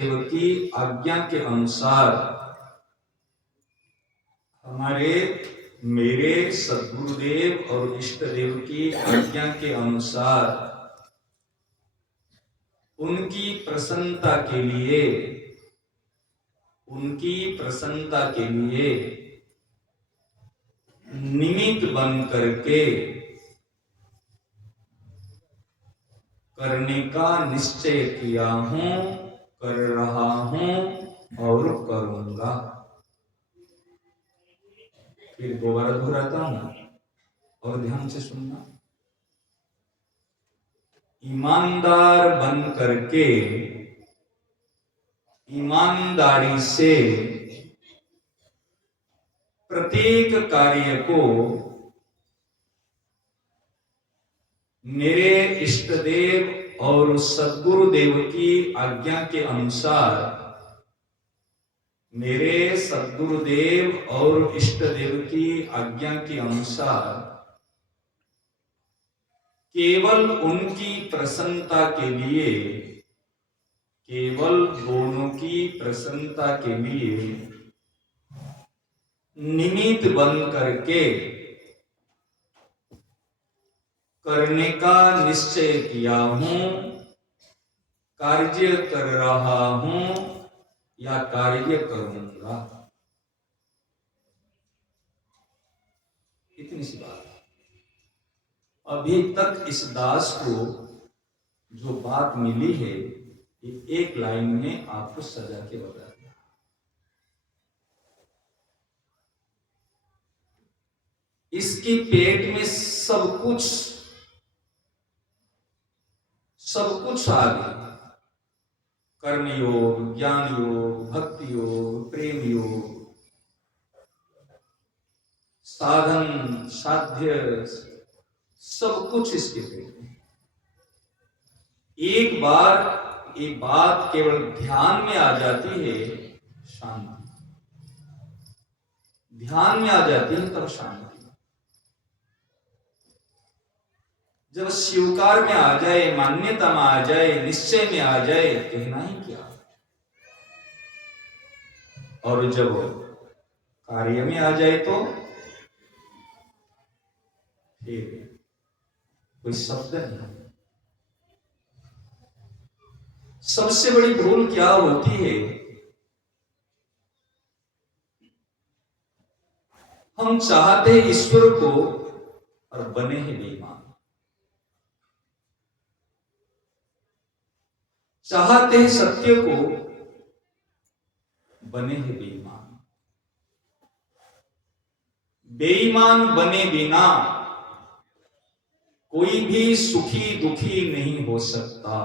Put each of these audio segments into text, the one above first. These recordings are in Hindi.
देव की आज्ञा के अनुसार, हमारे मेरे सद्गुरुदेव और इष्ट देव की आज्ञा के अनुसार उनकी प्रसन्नता के लिए, उनकी प्रसन्नता के लिए निमित्त बन करके करने का निश्चय किया हूं, कर रहा हूं और करूंगा। फिर दोबारा दोहराता हूं और ध्यान से सुनना। ईमानदार बन करके ईमानदारी से प्रत्येक कार्य को मेरे इष्ट देव और सद्गुरुदेव की आज्ञा के अनुसार, मेरे सद्गुरुदेव और इष्ट देव की आज्ञा के अनुसार केवल उनकी प्रसन्नता के लिए, केवल दोनों की प्रसन्नता के लिए निमित्त बन करके करने का निश्चय किया हूं, कार्य कर रहा हूं या कार्य करूंगा। इतनी सी बात। अभी तक इस दास को जो बात मिली है, ये एक लाइन में आपको सजा के बता दिया। इसकी पेट में सब कुछ आ गया। कर्म योग, ज्ञान योग, भक्ति योग, प्रेम योग, साधन, साध्य, सब कुछ इसके पेट में। एक बार ये बात केवल ध्यान में आ जाती है, शांति। ध्यान में आ जाती है तब शांति। जब स्वीकार में आ जाए, मान्यता में आ जाए, निश्चय में आ जाए, कहना ही क्या। और जब कार्य में आ जाए तो फिर कोई शब्द नहीं। सबसे बड़ी भूल क्या होती है, हम चाहते ईश्वर को और बने हैं बेईमान। चाहते हैं सत्य को, बने हैं बेईमान। बेईमान बने बिना कोई भी सुखी दुखी नहीं हो सकता।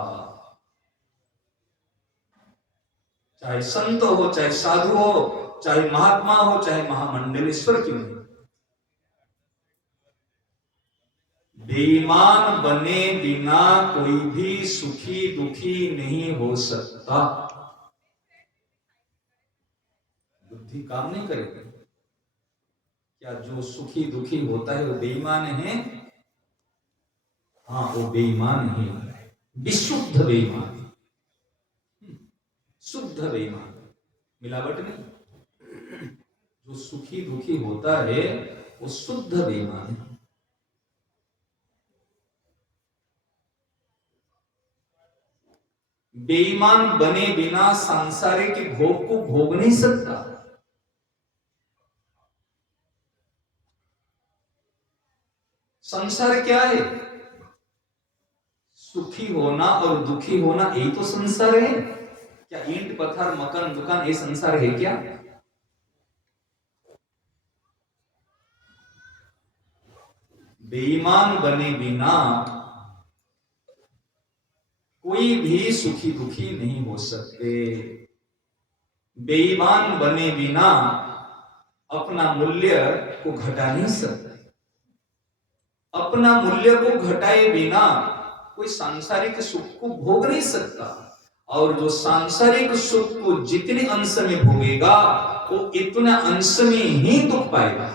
चाहे संत हो, चाहे साधु हो, चाहे महात्मा हो, चाहे महामंडलेश्वर क्यों नहीं। बेईमान बने बिना कोई भी सुखी दुखी नहीं हो सकता। बुद्धि काम नहीं करेगी क्या? जो सुखी दुखी होता है वो बेईमान है? हाँ, वो बेईमान है, विशुद्ध बेईमान, शुद्ध बेईमान, मिलावट नहीं। जो सुखी दुखी होता है वो शुद्ध बेईमान है। बेईमान बने बिना सांसारिक भोग को भोग नहीं सकता। संसार क्या है? सुखी होना और दुखी होना, यही तो संसार है। क्या ईंट पत्थर मकान दुकान ये संसार है क्या? बेईमान बने बिना कोई भी सुखी दुखी नहीं हो सकते। बेईमान बने बिना अपना मूल्य को घटा नहीं सकते। अपना मूल्य को घटाए बिना कोई सांसारिक सुख को भोग नहीं सकता। और जो सांसारिक सुख को जितने अंश में भोगेगा वो इतना अंश में ही दुख पाएगा।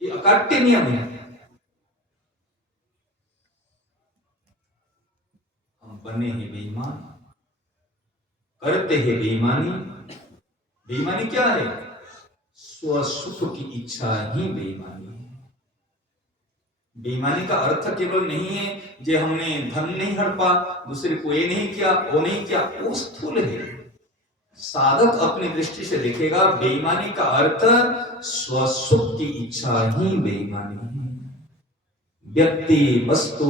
ये अकाट्य नियम है। हम बने हैं बेईमान, करते हैं बेईमानी। बेईमानी क्या है? स्वसुख की इच्छा ही बेईमानी है। बेईमानी का अर्थ केवल नहीं है जे हमने धन नहीं हड़पा, दूसरे को ये नहीं किया, वो नहीं किया, वो स्थूल है। साधक अपनी दृष्टि से देखेगा बेईमानी का अर्थ स्वसुख की इच्छा ही बेईमानी है। व्यक्ति, वस्तु,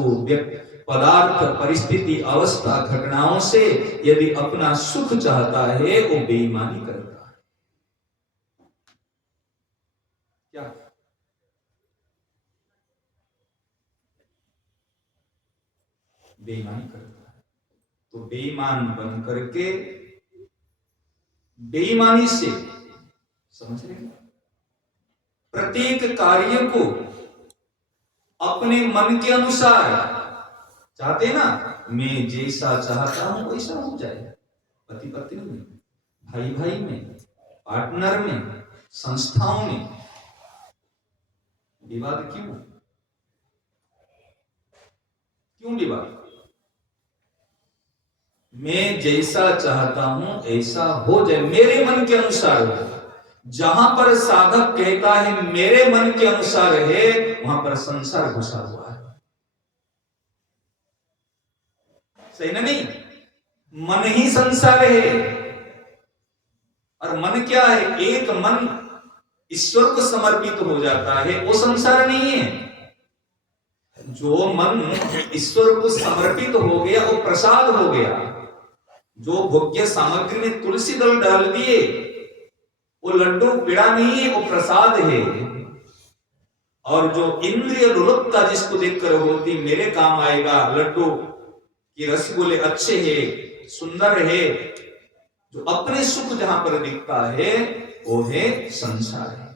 पदार्थ, परिस्थिति, अवस्था, घटनाओं से यदि अपना सुख चाहता है वो बेईमानी करता है। क्या? बेईमानी करता है। तो बेईमान बन करके बेईमानी से, समझ रहे हैं, प्रत्येक कार्य को अपने मन के अनुसार चाहते हैं ना, मैं जैसा चाहता हूं वैसा हो जाए। पति पत्नी में, भाई भाई में, पार्टनर में, संस्थाओं में विवाद क्यों? क्यों विवाद? मैं जैसा चाहता हूं ऐसा हो जाए, मेरे मन के अनुसार हो। जहां पर साधक कहता है मेरे मन के अनुसार है, वहां पर संसार घुसा हुआ है। सही ना? नहीं, मन ही संसार है। और मन क्या है? एक मन ईश्वर को समर्पित हो जाता है, वो संसार नहीं है। जो मन ईश्वर को समर्पित हो गया वो प्रसाद हो गया। जो भोग्य सामग्री में तुलसी दल डाल दिए वो लड्डू पेड़ा नहीं है, वो प्रसाद है। और जो इंद्रिय लोलुपता जिसको देखकर होती मेरे काम आएगा, लड्डू की रसगुल्ले अच्छे हैं, सुंदर है, जो अपने सुख जहां पर दिखता है वो है संसार है।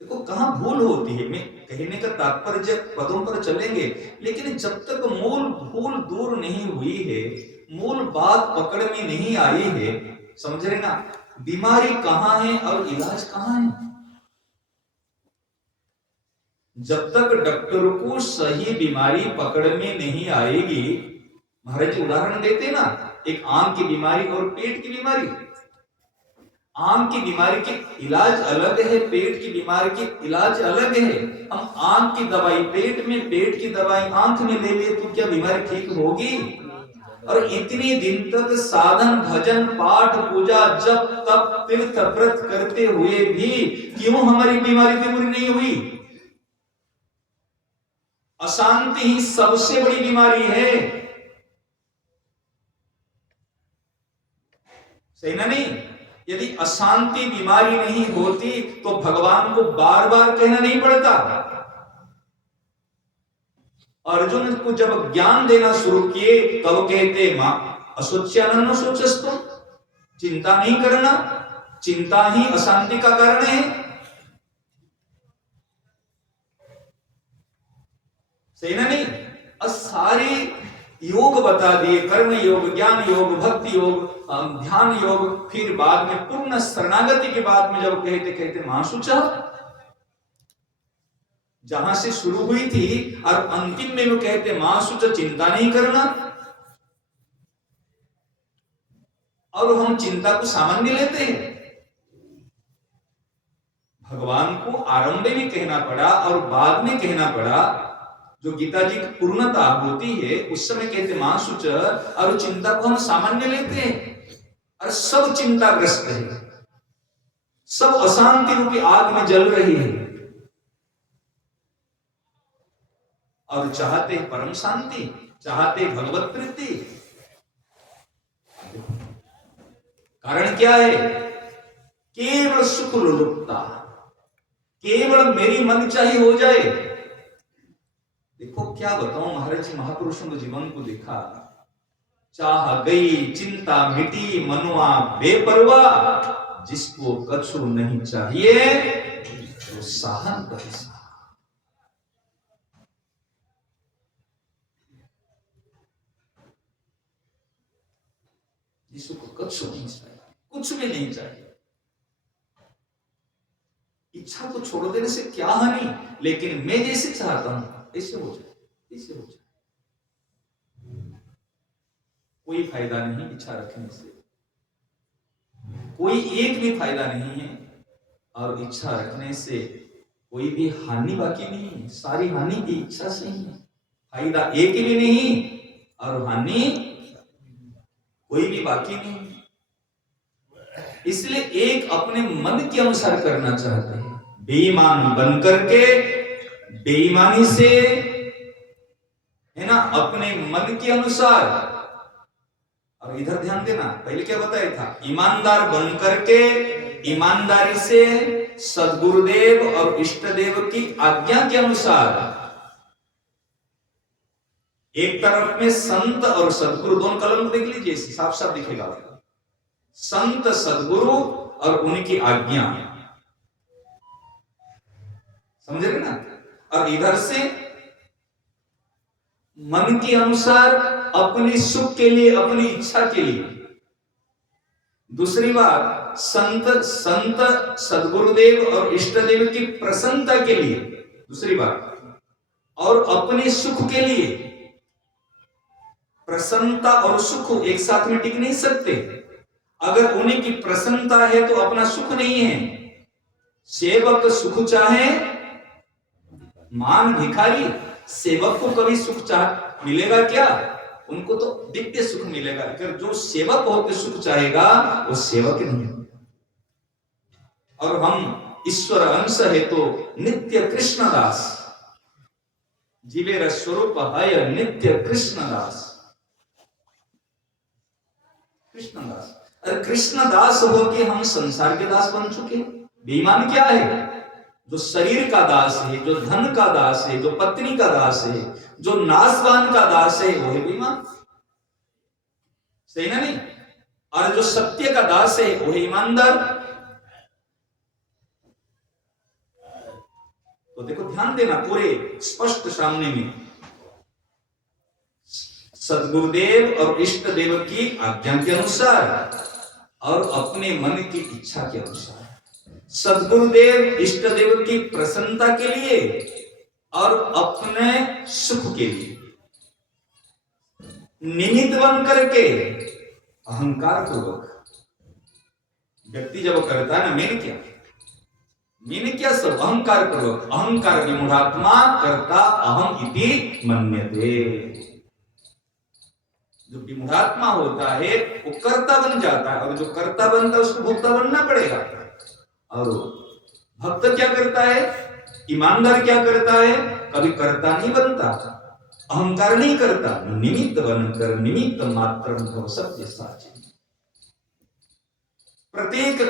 देखो कहां भूल होती है। मैं कहने का तात्पर्य पदों पर चलेंगे, लेकिन जब तक मूल भूल दूर नहीं हुई है, मूल बात पकड़ में नहीं आई है, समझ रहे ना, बीमारी कहां है और इलाज कहां है। जब तक डॉक्टर को सही बीमारी पकड़ में नहीं आएगी, महाराज जी उदाहरण देते ना, एक आंख की बीमारी और पेट की बीमारी। आंख की बीमारी के इलाज अलग है, पेट की बीमारी के इलाज अलग है। हम आंख की दवाई पेट में, पेट की दवाई आंख में ले लिए तो क्या बीमारी ठीक होगी? और इतने दिन तक साधन, भजन, पाठ, पूजा, जप, तप, तीर्थ, व्रत करते हुए भी क्यों हमारी बीमारी दूर नहीं हुई? अशांति ही सबसे बड़ी बीमारी है। सही ना? नहीं, यदि अशांति बीमारी नहीं होती तो भगवान को बार बार कहना नहीं पड़ता। अर्जुन को जब ज्ञान देना शुरू किए तब कहते मां असोच्यानन्नो सोचस्तु, चिंता नहीं करना, चिंता ही अशांति का कारण है। सही ना? नहीं, सारे योग बता दिए, कर्म योग, ज्ञान योग, भक्ति योग, ध्यान योग, फिर बाद में पूर्ण शरणागति के बाद में जब कहते कहते महाशुचा, जहां से शुरू हुई थी और अंतिम में वो कहते महाशुचा, चिंता नहीं करना। और हम चिंता को सामान्य लेते हैं। भगवान को आरंभ में कहना पड़ा और बाद में कहना पड़ा। जो गीता जी की पूर्णता होती है उस समय कहते महाशुच, और चिंता को हम सामान्य लेते हैं। और सब चिंताग्रस्त है, सब अशांति रूपी आग में जल रही है और चाहते परम शांति, चाहते भगवत प्रीति। कारण क्या है? केवल सुख लोलुपता, केवल मेरी मन चाही हो जाए। देखो क्या बताऊं, महाराज जी महापुरुषों के जीवन को देखा, चाह गई चिंता मिटी मनुआ बेपरवाह, जिसको कछु नहीं चाहिए तो सहन करे। जिसको कछु नहीं चाहिए, कुछ भी नहीं चाहिए। इच्छा को छोड़ देने से क्या हानि, लेकिन मैं जैसे चाहता हूं ऐसे हो जाए, ऐसे हो जाए। कोई फायदा नहीं इच्छा रखने से, कोई एक भी फायदा नहीं है। और इच्छा रखने से कोई भी हानि बाकी नहीं है, सारी हानि की इच्छा से ही है। फायदा एक भी नहीं और हानि कोई भी बाकी नहीं। इसलिए एक अपने मन के अनुसार करना चाहते हैं, बेईमान बन करके बेईमानी से, है ना, अपने मन के अनुसार। और इधर ध्यान देना, पहले क्या बताया था, ईमानदार बन करके ईमानदारी से सदगुरुदेव और इष्ट देव की आज्ञा के अनुसार। एक तरफ में संत और सदगुरु, दोनों कलम देख लीजिए, साफ साफ दिखेगा, संत सदगुरु और उनकी आज्ञा, समझे ना। और इधर से मन के अनुसार अपने सुख के लिए, अपनी इच्छा के लिए। दूसरी बात, संत सदगुरुदेव और इष्ट देव की प्रसन्नता के लिए, दूसरी बात, और अपने सुख के लिए। प्रसन्नता और सुख एक साथ में टिक नहीं सकते। अगर उन्हीं की प्रसन्नता है तो अपना सुख नहीं है। सेवक सुख चाहे मान भिखारी, सेवक को कभी सुख चाह मिलेगा क्या? उनको तो दिव्य सुख मिलेगा। अगर जो सेवक होकर सुख चाहेगा वो सेवक नहीं। और हम ईश्वर अंश है तो नित्य कृष्णदास, जीवेर स्वरूप है नित्य कृष्णदास। कृष्णदास, अरे कृष्णदास हो के हम संसार के दास बन चुके। बेईमान क्या है? जो शरीर का दास है, जो धन का दास है, जो पत्नी का दास है, जो नाशवान का दास है, वो है बेईमान। सही ना नहीं? और जो सत्य का दास है वो है ईमानदार। तो देखो ध्यान देना, पूरे स्पष्ट सामने में सदगुरुदेव और इष्ट देव की आज्ञा के अनुसार और अपने मन की इच्छा के अनुसार। सदगुरुदेव इष्ट देव की प्रसन्नता के लिए और अपने सुख के लिए निमित्त बन करके अहंकार पूर्वक व्यक्ति जब करता है ना, मैंने क्या सब अहंकार पूर्वक, अहंकार विमूढ़ात्मा करता अहम इति मन्यते। जो विमूढ़ात्मा होता है वो कर्ता बन जाता है, और जो कर्ता बनता है उसको भोक्ता बनना पड़ेगा। और भक्त क्या करता है, ईमानदार क्या करता है, कभी कर्ता नहीं बनता, अहंकार नहीं करता, निमित्त बनकर निमित्त मात्र भव सत्य साची। प्रत्येक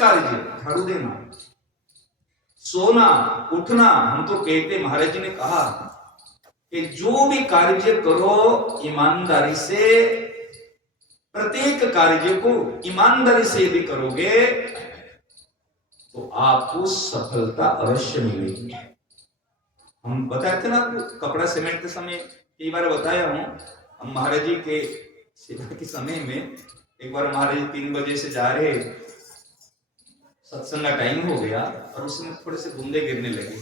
कार्य झाड़ू देना, सोना उठना, हम तो कहते, महाराज जी ने कहा कि जो भी कार्य करो ईमानदारी से, प्रत्येक कार्य को ईमानदारी से यदि करोगे तो आपको सफलता अवश्य मिलेगी। हम बताए थे ना कपड़ा सीमेंट समय, कई बार बताया हूं। हम महाराज जी के सेवा के समय में एक बार महाराज जी 3 बजे से जा रहे, सत्संग का टाइम हो गया और उसमें थोड़े से बूंदे गिरने लगे।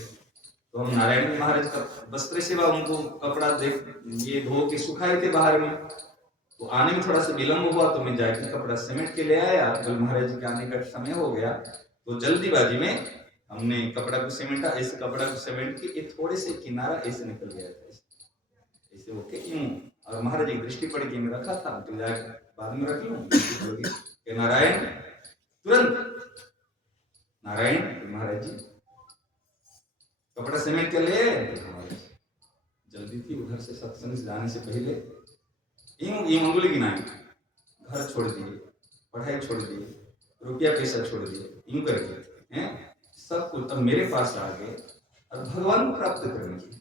तो हम नारायण महाराज का वस्त्र सेवा, उनको कपड़ा ये धो के सुखाए थे बाहर में। तो आने में थोड़ा सा विलंब हुआ तो मैं जाके कपड़ा समेट के ले आया। तो महाराज जी के आने का समय हो गया तो जल्दीबाजी में हमने कपड़ा को समेटा। ऐसे कपड़ा को समेट के थोड़े से किनारा ऐसे निकल गया था, ऐसे होके यूं। और महाराज जी दृष्टि पड़ गई, मैं रखा था तो जाकर बाद में रख लूं। नारायण, तुरंत नारायण महाराज जी कपड़ा समेट के ले। जल्दी थी उधर से, सत्संग से जाने से पहले ये अंगुली गिनाए, घर छोड़ दिए, पढ़ाई छोड़ दिए, रुपया पैसा छोड़ दिए, यूं करके हैं सब कुछ। अब मेरे पास आ गए और भगवान को प्राप्त करने की,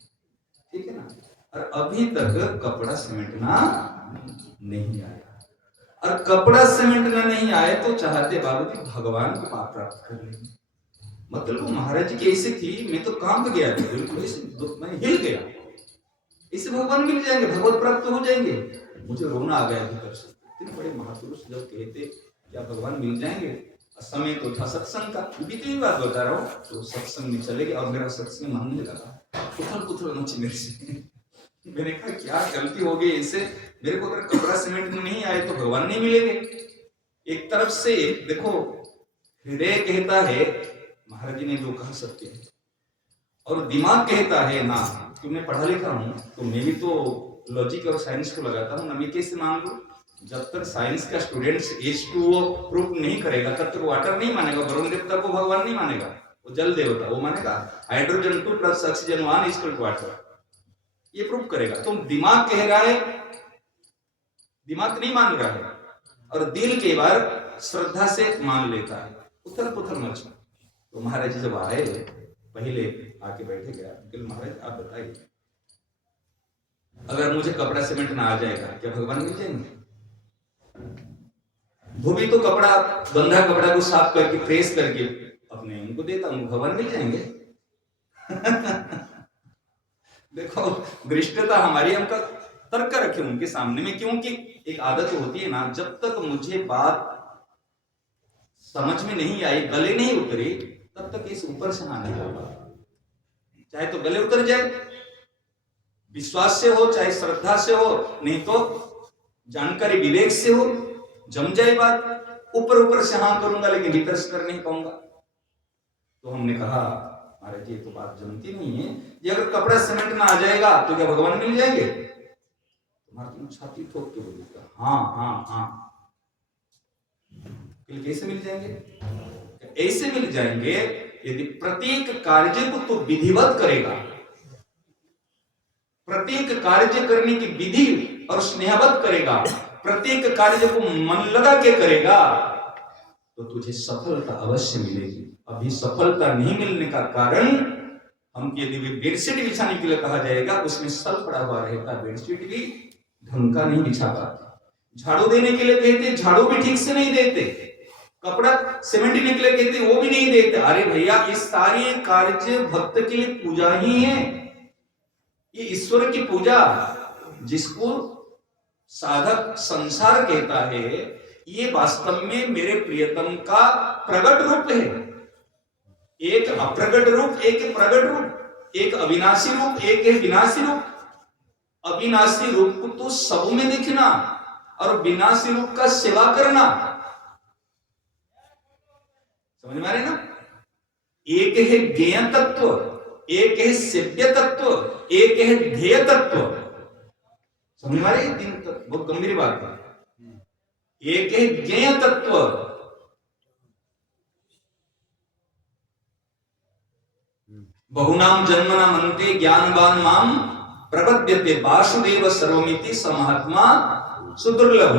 ठीक है ना। और अभी तक कपड़ा समेटना नहीं आया, और कपड़ा समेटना नहीं आए तो चाहते बाबू जी भगवान को प्राप्त कर लेंगे। मतलब महाराज जी की ऐसी थी, मैं तो कांप गया, बिल्कुल ऐसे मैं हिल गया। इससे भगवान मिल जाएंगे, भगवत प्राप्त हो जाएंगे। मुझे रोना आ गया भीतर से। इतने बड़े महापुरुष जब कहते क्या भगवान मिल जाएंगे। समय तो था सत्संग का, बीती बात बता रहा हूँ। तो सत्संग में चले गए और मेरा सत्संग मन नहीं लगा, उथल पुथल मची मेरे से। मैंने कहा क्या गलती हो गई इससे, मेरे को अगर कपड़ा सीमेंट में नहीं आए तो भगवान नहीं मिलेंगे। एक तरफ से देखो हृदय कहता है महाराज जी ने जो कहा सत्य है, और दिमाग कहता है ना, कि मैं पढ़ा लिखा हूं तो मैं भी तो लॉजिक और साइंस को लगाता हूं ना, मैं कैसे मान लूं? जब तक साइंस का स्टूडेंट्स H2O प्रूफ नहीं करेगा तब तक वाटर नहीं मानेगा, वरुण देवता को भगवान नहीं मानेगा, वो जल देवता वो मानेगा hydrogen 2 plus oxygen 1 equal to water, ये प्रूफ करेगा। तो दिमाग कह रहा है, दिमाग नहीं मान रहा है, और दिल के बार श्रद्धा से मान लेता है, उथल पुथल मच। तो महाराज जी जब आए पहले आके बैठे गया, महाराज आप बताइए अगर मुझे कपड़ा सीमेंट ना आ जाएगा क्या भगवान मिल जाएंगे? धोबी तो कपड़ा गंदा कपड़ा को साफ करके प्रेस करके अपने उनको देता हूं, भगवान मिल जाएंगे? देखो दृष्टता हमारी, हमका तर्क रखे उनके सामने में, क्योंकि एक आदत होती है ना, जब तक मुझे बात समझ में नहीं आई, गले नहीं उतरी, तब तक इस ऊपर से आने लगा। चाहे तो गले उतर जाए, विश्वास से हो चाहे श्रद्धा से हो, नहीं तो जानकारी विवेक से हो, जम जाए बात। ऊपर ऊपर से हाँ करूंगा लेकिन भीतर से कर नहीं पाऊंगा। तो हमने कहा महाराज जी तो बात जमती नहीं है, ये अगर कपड़ा सीमेंट में आ जाएगा तो क्या भगवान मिल जाएंगे? तुम्हारी छाती ठोक के बोलेगा हाँ हाँ हाँ, कैसे मिल जाएंगे? ऐसे मिल जाएंगे यदि प्रत्येक कार्य को तो विधिवत करेगा, प्रत्येक कार्य करने की विधि और स्नेहवत करेगा, प्रत्येक कार्य को मन लगा के करेगा, तो तुझे सफलता अवश्य मिलेगी। अभी सफलता नहीं मिलने का कारण, हम यदि बेडशीट बिछाने के लिए कहा जाएगा उसमें सल पड़ा हुआ रहता, बेडशीट भी ढंग का नहीं बिछा पाते। झाड़ू देने के लिए कहते, झाड़ू भी ठीक से नहीं देते, कपड़ा सीमेंट निकले कहते वो भी नहीं देते। अरे भैया ये सारी कार्य भक्त के लिए पूजा ही है, ये ईश्वर की पूजा, जिसको साधक संसार कहता है, ये वास्तव में मेरे प्रियतम का प्रगट रूप है। एक अप्रगट रूप, एक प्रगट रूप, एक अविनाशी रूप, एक है विनाशी रूप। अविनाशी रूप को तो सब में दिखना और विनाशी रूप का सेवा करना, समझ में आ रहे ना? एक है ज्ञेय तत्व, एक है सेव्य तत्व, एक है ध्येय तत्व। समझ में आ रही? तीन तत्व, बहुत गंभीर बात है। एक है ज्ञेय तत्व, बहुनाम जन्मनाम अन्ते ज्ञानवान माम प्रपद्यते वासुदेव सर्वमिति समहात्मा सुदुर्लभ।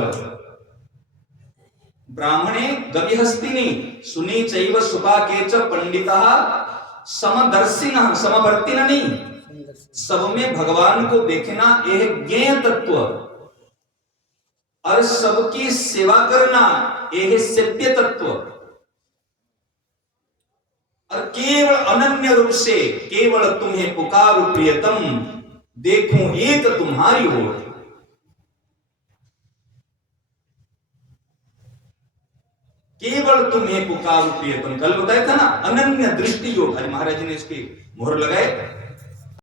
ब्राह्मणे गविहस्तिनी सुनी चैव सुपाके च पंडितः समदर्शिनः समवर्तिनः नहीं। सब में भगवान को देखना यह ज्ञेय तत्व, और सबकी सेवा करना यह सेव्य तत्व, और केवल अनन्य रूप से केवल तुम्हें पुकारू प्रियतम, देखूं एक तुम्हारी ओर। केवल तुम्हें पुकारू प्रियतम, कल बताया था ना, अनन्य दृष्टि योग। आज महाराज जी ने इसकी मोहर लगाए,